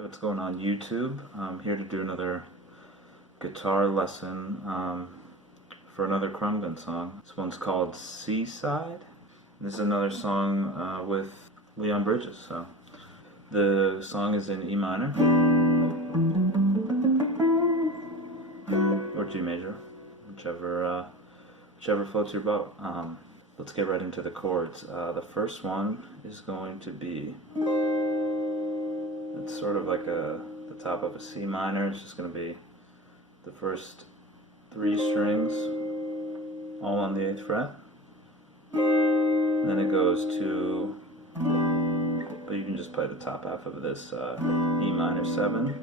Hey, what's going on YouTube? I'm here to do another guitar lesson for another KHRUANGBIN song. This one's called Seaside. This is another song with Leon Bridges. So the song is in E minor or G major, whichever floats your boat. Let's get right into the chords. The first one is going to be, it's sort of like the top of a C minor. It's just going to be the first 3 strings all on the 8th fret. And then it goes to, but you can just play the top half of this E minor 7,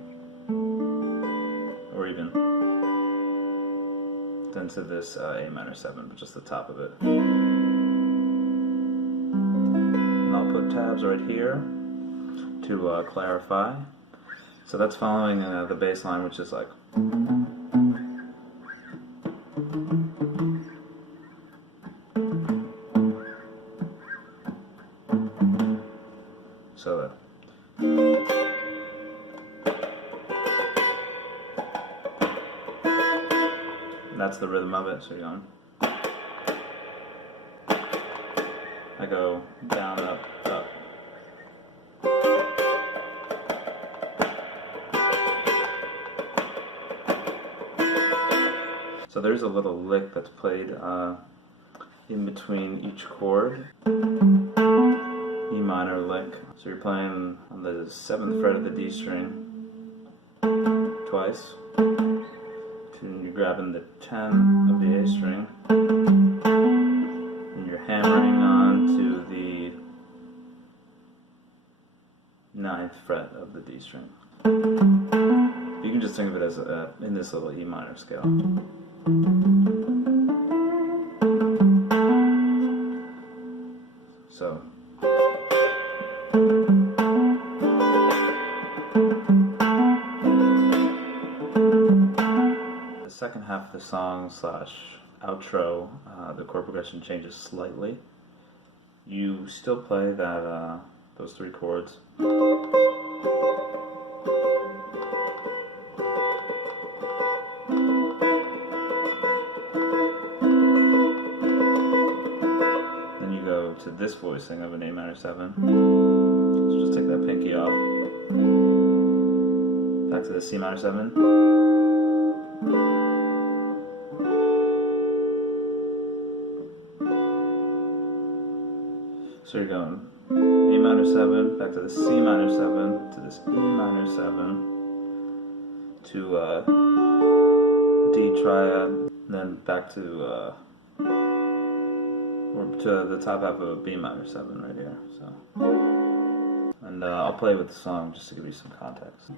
or even then to this A minor 7, but just the top of it. And I'll put tabs right here to clarify. So that's following the bass line, which is like, so that's the rhythm of it. So you're going, I go down, up, up. So there's a little lick that's played in between each chord. E minor lick. So you're playing on the 7th fret of the D string twice. You're grabbing the 10 of the A string, and you're hammering on to the 9th fret of the D string. You can just think of it as in this little E minor scale. So the second half of the song slash outro, the chord progression changes slightly. You still play that those 3 chords. To this voicing of an A minor 7. So just take that pinky off. Back to the C minor 7. So you're going A minor 7, back to the C minor 7, to this E minor 7, to D triad, and then back to the top half of a B minor 7 right here. So, and I'll play with the song just to give you some context.